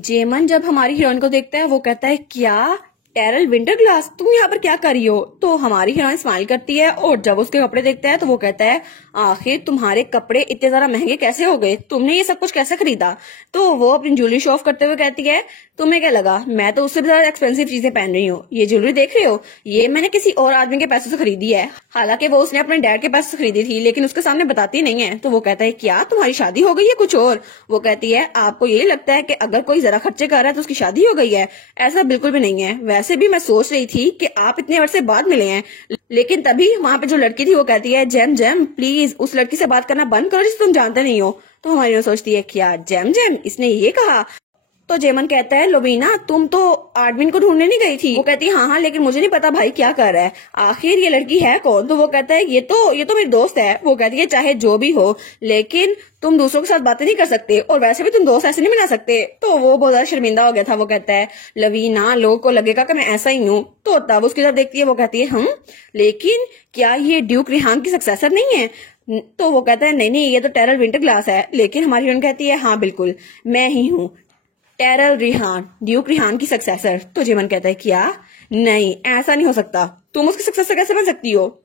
जेमन जब हमारी हीरोइन को देखता है वो कहता है क्या टेरल विंटर ग्लास, तुम यहाँ पर क्या कर रही हो? तो हमारी हीरोइन स्माइल करती है और जब उसके कपड़े देखता है तो वो कहता है आखिर तुम्हारे कपड़े इतने ज्यादा महंगे कैसे हो गए, तुमने ये सब कुछ कैसे खरीदा? तो वो अपनी ज्वेलरी शो ऑफ करते हुए कहती है तुम्हें क्या लगा मैं तो उससे भी ज्यादा एक्सपेंसिव चीजें पहन रही हूँ, ये ज्वेलरी देख रही हो ये मैंने किसी और आदमी के पैसों से खरीदी है, हालांकि वो उसने अपने डैड के पैसे से खरीदी थी लेकिन उसके सामने बताती नहीं है। तो वो कहता है क्या तुम्हारी शादी हो गई है कुछ और? वो कहती है आपको यही लगता है कि अगर कोई जरा खर्चे कर रहा है तो उसकी शादी हो गई है? ऐसा बिल्कुल भी नहीं है, वैसे भी मैं सोच रही थी कि आप इतने अरसे बाद मिले हैं। लेकिन तभी वहां पे जो लड़की थी वो कहती है जेम जेम प्लीज उस लड़की से बात करना बंद करो जिसे तुम जानते नहीं हो। तो हमारी सोचती है क्या जेम जेम इसने ये कहा? तो जेमन कहता है लोबीना तुम तो आडमिन को ढूंढने नहीं गई थी? वो कहती है हाँ लेकिन मुझे नहीं पता भाई क्या कर रहा है, आखिर ये लड़की है कौन? तो वो कहता है ये तो मेरी दोस्त है। वो कहती है चाहे जो भी हो लेकिन तुम दूसरों के साथ बातें नहीं कर सकते और वैसे भी तुम दोस्त ऐसे नहीं बना सकते। तो वो बहुत ज्यादा शर्मिंदा हो गया था। वो कहता है लवीना लोगों को लगेगा कि मैं ऐसा ही हूँ। तो तब उसकी तरफ देखती है, वो कहती है हम लेकिन क्या ये ड्यूक रिहान की सक्सेसर नहीं है? तो वो कहता है नहीं नहीं ये तो टेरल विंटर ग्लास है। लेकिन हमारी हीरोइन कहती है हाँ बिल्कुल मैं ही हूँ टेरल रिहान, ड्यूक रिहान की सक्सेसर। तो जेमन कहता है क्या नहीं ऐसा नहीं हो सकता, तुम उसकी सक्सेसर कैसे बन सकती हो?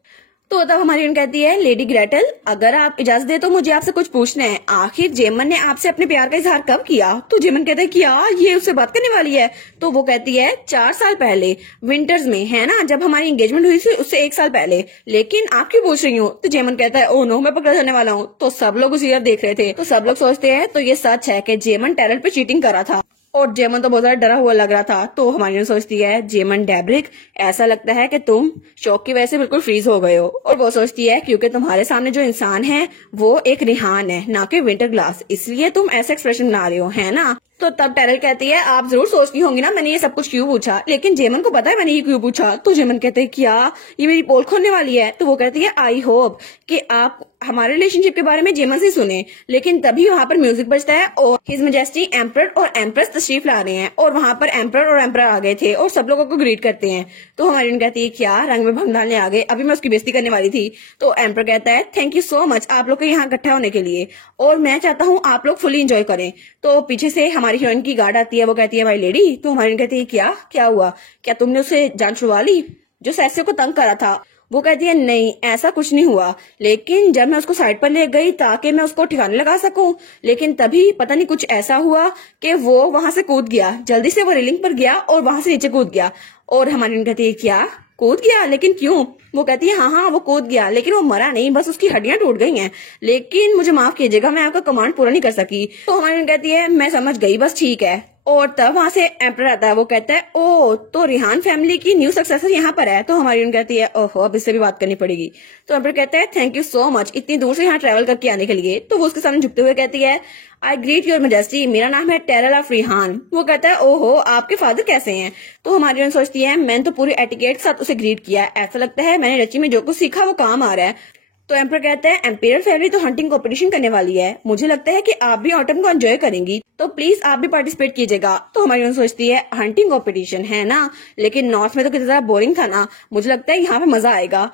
तो तब हमारी हीरोइन कहती है लेडी ग्रेटल अगर आप इजाजत दे तो मुझे आपसे कुछ पूछना है, आखिर जेमन ने आपसे अपने प्यार का इजहार कब किया? तो जेमन कहता है क्या ये उससे बात करने वाली है? तो वो कहती है 4 साल पहले विंटर्स में, है ना, जब हमारी एंगेजमेंट हुई थी उससे 1 साल पहले। लेकिन आप क्यों पूछ रही हो? तो जेमन कहता है ओ नो मैं पकड़ा जाने वाला हूँ। तो सब लोग उसी तरफ देख रहे थे। तो सब लोग सोचते हैं तो ये सच है कि जेमन टेरल पे चीटिंग कर रहा था और जेमन तो बहुत ज्यादा डरा हुआ लग रहा था। तो हमारी सोचती है जेमन डैब्रिक ऐसा लगता है कि तुम शौक की वजह से बिल्कुल फ्रीज हो गए हो। और वो सोचती है क्योंकि तुम्हारे सामने जो इंसान है वो एक रिहान है ना कि विंटर ग्लास, इसलिए तुम ऐसे एक्सप्रेशन बना रहे हो, है ना? तो तब टेरल कहती है आप जरूर सोचती होंगी ना मैंने ये सब कुछ क्यों पूछा, लेकिन जेमन को पता है मैंने ये क्यों पूछा। तो जेमन कहते हैं क्या ये मेरी पोल खोलने वाली है? तो वो कहती है आई होप कि आप हमारे रिलेशनशिप के बारे में जेमन से सुने। लेकिन तभी वहां पर म्यूजिक बजता है और हिज मैजेस्टी एम्परर और एम्प्रेस तशरीफ ला रहे हैं और वहां पर एम्परर और एम्परर आ गए थे और सब लोगों को ग्रीट करते हैं। तो हमारी हीरोइन कहती है क्या रंग में भंग डालने आ गए, अभी मैं उसकी बेइज्जती करने वाली थी। तो एम्परर कहता है थैंक यू सो मच आप लोग के यहाँ इकट्ठा होने के लिए और मैं चाहता हूँ आप लोग फुली एंजॉय करें। तो पीछे से हमारी हीरोइन की गार्ड आती है, वो कहती है माय लेडी। तो हमारी कहती है क्या हुआ, क्या तुमने उसे जान छुड़वा ली जो सैसे को तंग करा था? वो कहती है नहीं ऐसा कुछ नहीं हुआ, लेकिन जब मैं उसको साइड पर ले गई ताकि मैं उसको ठिकाने लगा सकूं, लेकिन तभी पता नहीं कुछ ऐसा हुआ कि वो वहां से कूद गया, जल्दी से वो रेलिंग पर गया और वहां से नीचे कूद गया। और हमारी कहती है क्या कूद गया, लेकिन क्यों? वो कहती है हाँ वो कूद गया लेकिन वो मरा नहीं, बस उसकी हड्डियां टूट गई हैं, लेकिन मुझे माफ कीजिएगा मैं आपका कमांड पूरा नहीं कर सकी। तो हमारी कहती है मैं समझ गई बस ठीक है। और तब वहां से एम्परर आता है, वो कहता है ओ तो रिहान फैमिली की न्यू सक्सेसर यहाँ पर है। तो हमारी कहती है ओहो अब इससे भी बात करनी पड़ेगी। तो एम्परर कहता है थैंक यू सो मच इतनी दूर से यहाँ ट्रेवल करके आने के लिए। तो वो उसके सामने झुकते हुए कहती है आई ग्रीट योर मैजेस्टी, मेरा नाम है टेरल ऑफ रिहान। वो कहता है ओहो आपके फादर कैसे हैं? तो हमारी सोचती है मैंने तो पूरी एटिकेट के साथ उसे ग्रीट किया, ऐसा लगता है मैंने रची में जो कुछ सीखा वो काम आ रहा है। तो एम्परर कहते हैं एम्पियर फैमिली तो हंटिंग कंपटीशन करने वाली है, मुझे लगता है कि आप भी ऑटम को एंजॉय करेंगी, तो प्लीज आप भी पार्टिसिपेट कीजिएगा। तो हमारी सोचती है हंटिंग कंपटीशन है ना, लेकिन नॉर्थ में तो कितना ज्यादा बोरिंग था ना, मुझे लगता है यहाँ पे मजा आएगा।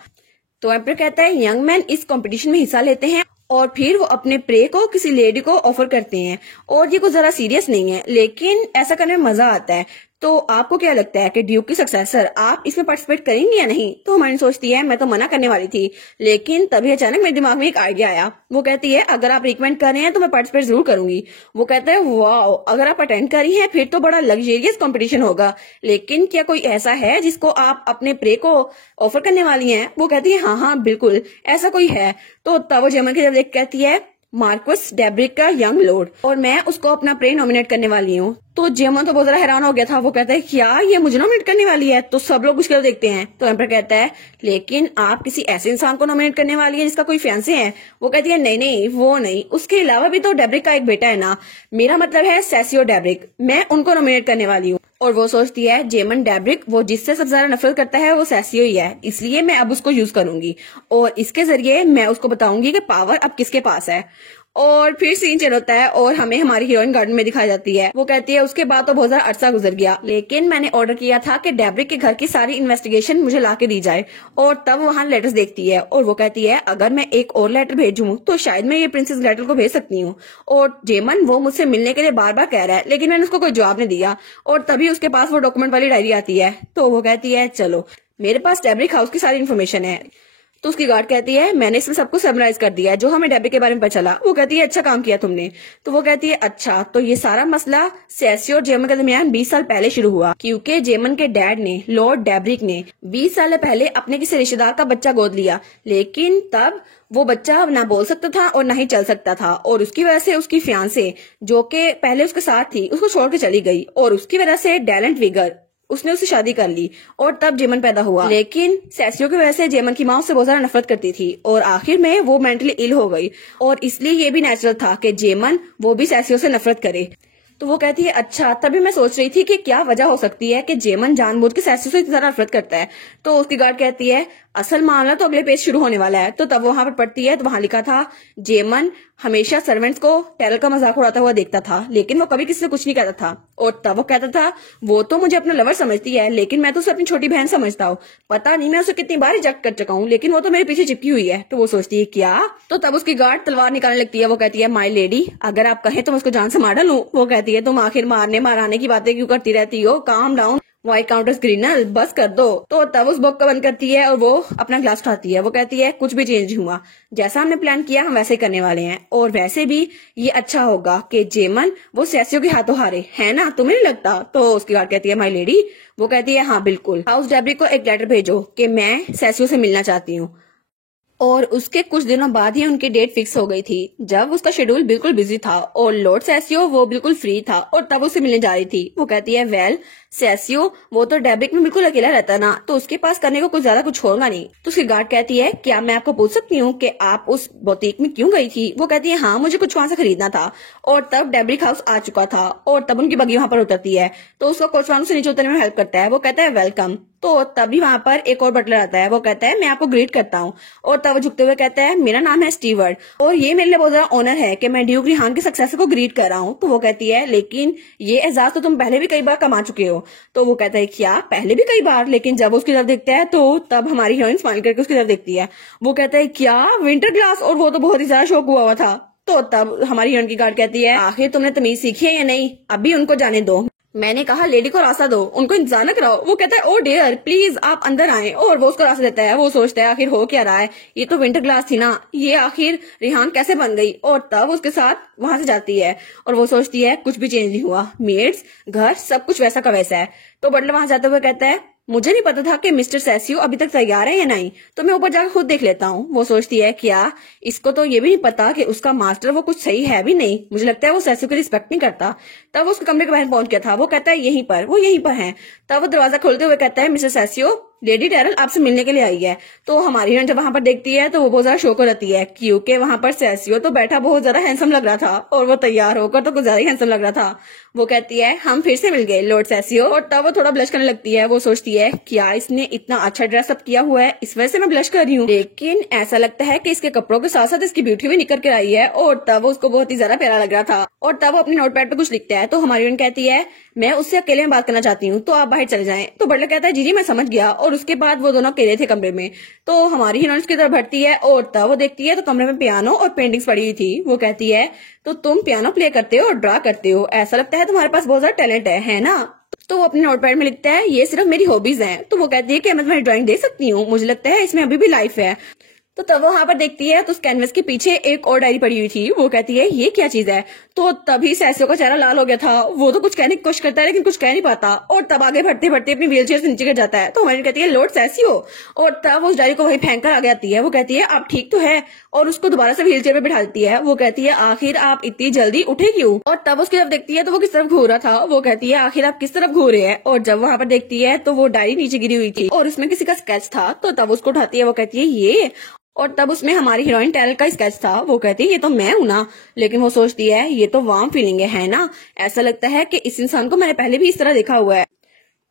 तो एम्परर कहता है यंग मैन इस कंपटीशन में हिस्सा लेते हैं और फिर वो अपने प्रे को किसी लेडी को ऑफर करते हैं और ये कुछ जरा सीरियस नहीं है लेकिन ऐसा करने में मजा आता है। तो आपको क्या लगता है कि ड्यूक की सक्सेसर आप इसमें पार्टिसिपेट करेंगी या नहीं? तो हमारी सोचती है मैं तो मना करने वाली थी, लेकिन तभी अचानक मेरे दिमाग में एक आइडिया आया। वो कहती है अगर आप रिकमेंड कर रहे हैं तो मैं पार्टिसिपेट जरूर करूंगी। वो कहता है वाओ अगर आप अटेंड कर रही हैं फिर तो बड़ा लग्जरियस कंपटीशन होगा, लेकिन क्या कोई ऐसा है जिसको आप अपने प्रे को ऑफर करने वाली हैं? वो कहती है हाँ बिल्कुल ऐसा कोई है। तो तब वो जेमन की जब देख कहती है मार्कस डैब्रिक का यंग लॉर्ड और मैं उसको अपना प्रे नॉमिनेट करने वाली हूँ। तो जेमन तो बहुत ज्यादा हैरान हो गया था, वो कहता है क्या ये मुझे नॉमिनेट करने वाली है? तो सब लोग उसके देखते हैं। तो एम्परर कहता है लेकिन आप किसी ऐसे इंसान को नॉमिनेट करने वाली है जिसका कोई फियांसे है? वो कहती है नहीं नहीं वो नहीं, उसके अलावा भी तो डैब्रिक का एक बेटा है ना, मेरा मतलब है सैसियो डैब्रिक, मैं उनको नॉमिनेट करने वाली हूँ। और वो सोचती है जेमन डैब्रिक वो जिससे सबसे ज्यादा नफरत करता है वो सैसियो ही है, इसलिए मैं अब उसको यूज करूंगी और इसके जरिए मैं उसको बताऊंगी कि पावर अब किसके पास है। और फिर सीन चेंज होता है और हमें हमारी हीरोइन गार्डन में दिखाई जाती है। वो कहती है उसके बाद तो बहुत ज्यादा अरसा गुजर गया, लेकिन मैंने ऑर्डर किया था कि डेब्रिक के घर की सारी इन्वेस्टिगेशन मुझे ला के दी जाए। और तब वहाँ लेटर्स देखती है और वो कहती है अगर मैं एक और लेटर भेजूं तो शायद मैं ये प्रिंसेस ग्रेटल को भेज सकती हूँ। और जेमन वो मुझसे मिलने के लिए बार बार कह रहा है, लेकिन मैंने उसको कोई जवाब नहीं दिया। और तभी उसके पास वो डॉक्यूमेंट वाली डायरी आती है। तो वो कहती है चलो मेरे पास डेब्रिक हाउस की सारी इन्फॉर्मेशन है। तो उसकी गार्ड कहती है मैंने इसमें सब कुछ समराइज कर दिया है जो हमें डेब्रिक के बारे में पता चला। वो कहती है अच्छा काम किया तुमने। तो वो कहती है अच्छा तो ये सारा मसला सेसियो और जेमन के दरमियान 20 साल पहले शुरू हुआ, क्योंकि जेमन के डैड ने लॉर्ड डेब्रिक ने 20 साल पहले अपने किसी रिश्तेदार का बच्चा गोद लिया, लेकिन तब वो बच्चा ना बोल सकता था और ना ही चल सकता था। और उसकी वजह से उसकी फियांसे जो कि पहले उसके साथ थी उसको छोड़ के चली गई और उसकी वजह से डैलेंट विगर उसने उससे शादी कर ली और तब जेमन पैदा हुआ। लेकिन सेसियो की वजह से जेमन की माँ उससे बहुत ज्यादा नफरत करती थी और आखिर में वो मेंटली इल हो गई और इसलिए ये भी नेचुरल था कि जेमन वो भी सेसियो से नफरत करे। तो वो कहती है अच्छा तभी मैं सोच रही थी कि क्या वजह हो सकती है कि जेमन जानबूझ के सेसियो से इतना ज्यादा नफरत करता है। तो उसकी गार्ड कहती है असल मामला तो अगले पेज शुरू होने वाला है। तो तब वहां पर पढ़ती है तो वहां लिखा था जेमन हमेशा सर्वेंट्स को टेरल का मजाक उड़ाता हुआ देखता था, लेकिन वो कभी किसी से कुछ नहीं कहता था। और तब वो कहता था वो तो मुझे अपना लवर समझती है, लेकिन मैं तो उसे अपनी छोटी बहन समझता हूँ। पता नहीं मैं उसे कितनी बार रिजेक्ट कर चुका हूँ, लेकिन वो तो मेरे पीछे चिपकी हुई है। तो वो सोचती है क्या। तो तब उसकी गार्ड तलवार निकालने लगती है। वो कहती है माई लेडी अगर आप कहें तो मैं उसको जान से मार डालूं। वो कहती है तुम आखिर मारने माराने की बातें क्यों करती रहती हो, काम डाउन वाई काउंटर्स ग्रीनल बस कर दो। तो तब उस बुक को बंद करती है और वो अपना ग्लास उठाती है। वो कहती है कुछ भी चेंज नहीं हुआ, जैसा हमने प्लान किया हम वैसे ही करने वाले हैं। और वैसे भी ये अच्छा होगा कि जेमन वो सेसियो के हाथों हारे, है ना, तुम्हें नहीं लगता। तो उसकी गार्ड कहती है माई लेडी। वो कहती है हाँ बिल्कुल, हाउस डेब्रिक को एक लेटर भेजो कि मैं सेसियो से मिलना चाहती हूँ। और उसके कुछ दिनों बाद ही उनकी डेट फिक्स हो गई थी, जब उसका शेड्यूल बिल्कुल बिजी था और लॉर्ड सेसियो वो बिल्कुल फ्री था और तब उसे मिलने जा रही थी। वो कहती है वेल सेसियो वो तो डेब्रिक में बिल्कुल अकेला रहता ना, तो उसके पास करने को कुछ ज्यादा कुछ होगा नहीं। तो उसकी गार्ड कहती है क्या मैं आपको पूछ सकती हूँ कि आप उस बुटीक में क्यों गई थी। वो कहती है हाँ मुझे कुछ वहां से खरीदना था। और तब डेब्रिक हाउस आ चुका था और तब उनकी बगी वहां पर उतरती है। तो उसका कोचवान से नीचे उतरने में हेल्प करता है। वो कहता है वेलकम। तो तभी वहां पर एक और बटलर आता है। वो कहता है मैं आपको ग्रीट करता हूँ। और तब वो झुकते हुए कहता है मेरा नाम है स्टीवर्ड और ये मेरे लिए बहुत ज्यादा ऑनर है कि मैं ड्यूक रिहान के सक्सेसर को ग्रीट कर रहा हूँ। तो वो कहती है लेकिन ये एजाज तो तुम पहले भी कई बार कमा चुके हो। तो वो कहता है क्या पहले भी कई बार। लेकिन जब उसकी तरफ देखता है तो तब हमारी हीरोइन स्माइल करके उसकी तरफ देखती है। वो कहता है क्या विंटर ग्लास, और वो तो बहुत ही ज्यादा शौक हुआ था। तो तब हमारी हीरोइन की गार्ड कहती है आखिर तुमने तमीज सीखी है या नहीं, अभी उनको जाने दो, मैंने कहा लेडी को रास्ता दो, उनको इंतजार न कराओ। वो कहता है ओ डियर प्लीज आप अंदर आए और वो उसको रास्ता देता है। वो सोचता है आखिर हो क्या रहा है, ये तो विंटर ग्लास थी ना, ये आखिर रिहान कैसे बन गई। और तब उसके साथ वहां से जाती है और वो सोचती है कुछ भी चेंज नहीं हुआ, मेड्स घर सब कुछ वैसा का वैसा है। तो बटलर वहां जाते हुए कहता है मुझे नहीं पता था कि मिस्टर सेसियो अभी तक तैयार है या नहीं, तो मैं ऊपर जाकर खुद देख लेता हूँ। वो सोचती है क्या इसको तो ये भी नहीं पता कि उसका मास्टर वो कुछ सही है भी नहीं, मुझे लगता है वो सेसियो की रिस्पेक्ट नहीं करता। तब वो उसके कमरे के बाहर पहुंच गया था। वो कहता है यहीं पर, वो यहीं पर है। तब वो दरवाजा खोलते हुए कहता है मिस्टर सेसियो लेडी टेरल आपसे मिलने के लिए आई है। तो हमारी हीरोइन जब वहां पर देखती है तो वो बहुत ज्यादा शौक हो जाती है, क्योंकि वहां पर सेसियो तो बैठा बहुत ज्यादा हैंडसम लग रहा था और वो तैयार होकर तो कुछ ज्यादा ही हैंडसम लग रहा था। वो कहती है हम फिर से मिल गए लॉर्ड सेसियो। और तब वो थोड़ा ब्लश करने लगती है। वो सोचती है क्या इसने इतना अच्छा ड्रेसअप किया हुआ है, इस वजह से मैं ब्लश कर रही हूँ। लेकिन ऐसा लगता है कि इसके कपड़ों के साथ साथ इसकी ब्यूटी भी निकल कर आई है। और तब उसको बहुत ही ज्यादा प्यारा लग रहा था। और तब वो अपने नोटपैड पे कुछ लिखता है। तो हमारी हीरोइन कहती है मैं उससे अकेले में बात करना चाहती हूँ, तो आप बाहर चले जाएं। तो बटलर कहता है जी मैं समझ गया। और उसके बाद वो दोनों अकेले थे कमरे में। तो हमारी हीरोइन उसकी तरफ बढ़ती है और तब वो देखती है तो कमरे में पियानो और पेंटिंग्स पड़ी हुई थी। वो कहती है तो तुम पियानो प्ले करते हो और ड्रा करते हो, ऐसा लगता है तुम्हारे पास बहुत ज्यादा टैलेंट है ना। तो वो अपने नोटपैड में लिखता है ये सिर्फ मेरी हॉबीज हैं। तो वो कहती है कि मैं तुम्हारी ड्राइंग दे सकती हूँ, मुझे लगता है इसमें अभी भी लाइफ है। तो तब वो वहां पर देखती है तो उस कैनवस के पीछे एक और डायरी पड़ी हुई थी। वो कहती है ये क्या चीज है। तो तभी सेसियो का चेहरा लाल हो गया था। वो तो कुछ कहने की कोशिश करता है लेकिन कुछ कह नहीं पाता और तब आगे बढ़ते बढ़ते अपनी व्हीलचेयर से नीचे गिर जाता है। तो हमारी कहती है लॉर्ड सेसियो। और तब उस डायरी को वही फेंक कर आगे आती है। वो कहती है आप ठीक तो है, और उसको दोबारा से व्हीलचेयर पे बिठाती है। वो कहती है आखिर आप इतनी जल्दी उठे क्यों। और तब उसकी तरफ देखती है तो वो किस तरफ घूर रहा था। वो कहती है आखिर आप किस तरफ घूर रहे हैं। और जब वहां पर देखती है तो वो डायरी नीचे गिरी हुई थी और उसमें किसी का स्केच था। तो तब उसको उठाती है। वो कहती है ये, और तब उसमें हमारी हीरोइन टेरल का स्केच था। वो कहती है ये तो मैं हूं ना। लेकिन वो सोचती है ये तो वार्म फीलिंग है ना, ऐसा लगता है कि इस इंसान को मैंने पहले भी इस तरह देखा हुआ है।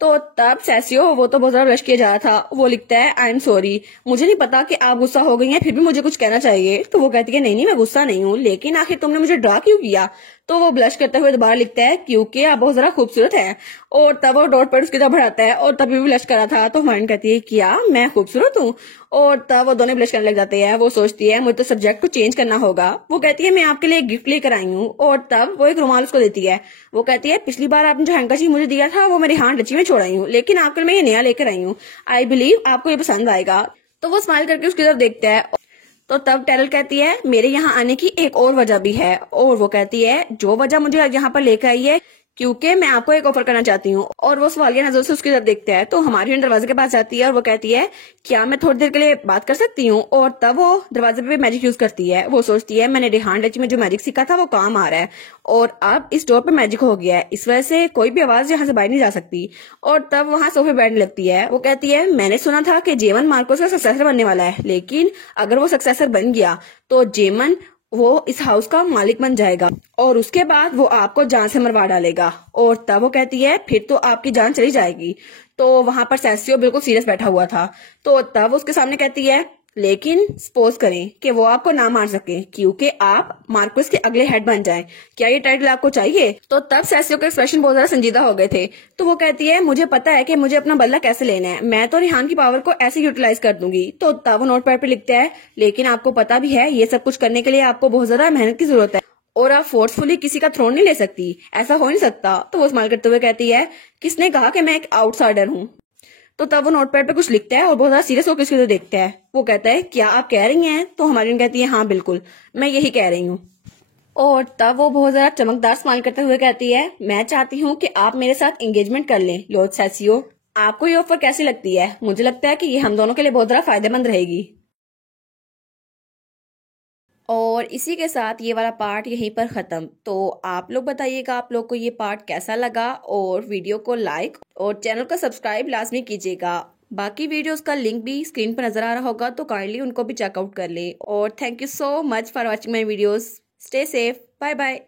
तो तब सैसियो, वो तो बहुत ज्यादा ब्लश किया जा रहा था, वो लिखता है आई एम सॉरी, मुझे नहीं पता कि आप गुस्सा हो गई हैं, फिर भी मुझे कुछ कहना चाहिए। तो वो कहती है नहीं नहीं मैं गुस्सा नहीं हूँ, लेकिन आखिर तुमने मुझे ड्रा क्यों किया। तो वो ब्लश करते हुए दोबारा लिखता है क्योंकि आप बहुत ज्यादा खूबसूरत हैं। और तब वो डॉट पर उसकी तरफ बढ़ाता है और तभी भी ब्लश करा था। तो हमारी कहती है क्या मैं खूबसूरत हूँ। और तब वो दोनों ब्लश करने लग जाते हैं। वो सोचती है मुझे तो सब्जेक्ट को चेंज करना होगा। वो कहती है मैं आपके लिए एक गिफ्ट लेकर आई हूँ। और तब वो एक रुमाल उसको देती है। वो कहती है पिछली बार आपने जो हैंकरचीफ मुझे दिया था वो मेरी हाथ रची में छोड़ाई हूँ, लेकिन आपके लिए मैं ये नया लेकर आई हूँ। आई बिलीव आपको ये पसंद आएगा। तो वो स्माइल करके उसकी तरफ देखता है। तो तब टेरल कहती है मेरे यहाँ आने की एक और वजह भी है। और वो कहती है जो वजह मुझे यहाँ पर लेकर आई है क्योंकि मैं आपको एक ऑफर करना चाहती हूँ। और वो सवालिया नजर से उसकी तरफ देखता है। तो हमारी दरवाजे के पास जाती है और वो कहती है क्या मैं थोड़ी देर के लिए बात कर सकती हूँ। और तब वो दरवाजे पे मैजिक यूज करती है। वो सोचती है मैंने रेहान रची में जो मैजिक सीखा था वो काम आ रहा है और अब इस डोर पे मैजिक हो गया है, इस वजह से कोई भी आवाज यहाँ से बाहर नहीं जा सकती। और तब वहां सोफे बैठने लगती है। वो कहती है मैंने सुना था कि जेमन मार्कोस का सक्सेसर बनने वाला है, लेकिन अगर वो सक्सेसर बन गया तो जेमन वो इस हाउस का मालिक बन जाएगा और उसके बाद वो आपको जान से मरवा डालेगा। और तब वो कहती है फिर तो आपकी जान चली जाएगी। तो वहां पर सैसियो बिल्कुल सीरियस बैठा हुआ था। तो तब उसके सामने कहती है लेकिन सपोज करें कि वो आपको ना मार सके क्योंकि आप मार्कोस के अगले हेड बन जाएं, क्या ये टाइटल आपको चाहिए। तो तब सैसियो के एक्सप्रेशन बहुत ज्यादा संजीदा हो गए थे। तो वो कहती है मुझे पता है कि मुझे अपना बदला कैसे लेना है, मैं तो रेहान की पावर को ऐसे यूटिलाइज कर दूंगी। तो तब वो नोटपैड पे लिखता है लेकिन आपको पता भी है ये सब कुछ करने के लिए आपको बहुत ज्यादा मेहनत की जरूरत है और आप फोर्सफुली किसी का थ्रोन नहीं ले सकती, ऐसा हो नहीं सकता। तो वो स्माइल करते हुए कहती है किसने कहा कि मैं एक आउटसाइडर हूँ। तो तब वो नोटपैड पे कुछ लिखता है और बहुत ज्यादा सीरियस होकर इसकी तरफ देखता है। वो कहता है क्या आप कह रही हैं। तो हमारी कहती है हाँ बिल्कुल मैं यही कह रही हूँ। और तब वो बहुत ज्यादा चमकदार स्माइल करते हुए कहती है मैं चाहती हूँ कि आप मेरे साथ एंगेजमेंट कर लें लॉर्ड सैसियो। आपको ये ऑफर कैसी लगती है। मुझे लगता है कि ये हम दोनों के लिए बहुत ज्यादा फायदेमंद रहेगी। और इसी के साथ ये वाला पार्ट यहीं पर ख़त्म। तो आप लोग बताइएगा आप लोग को ये पार्ट कैसा लगा और वीडियो को लाइक और चैनल को सब्सक्राइब लाजमी कीजिएगा। बाकी वीडियोस का लिंक भी स्क्रीन पर नजर आ रहा होगा तो काइंडली उनको भी चेकआउट कर ले। और thank you so much for watching my videos. Stay safe, bye bye.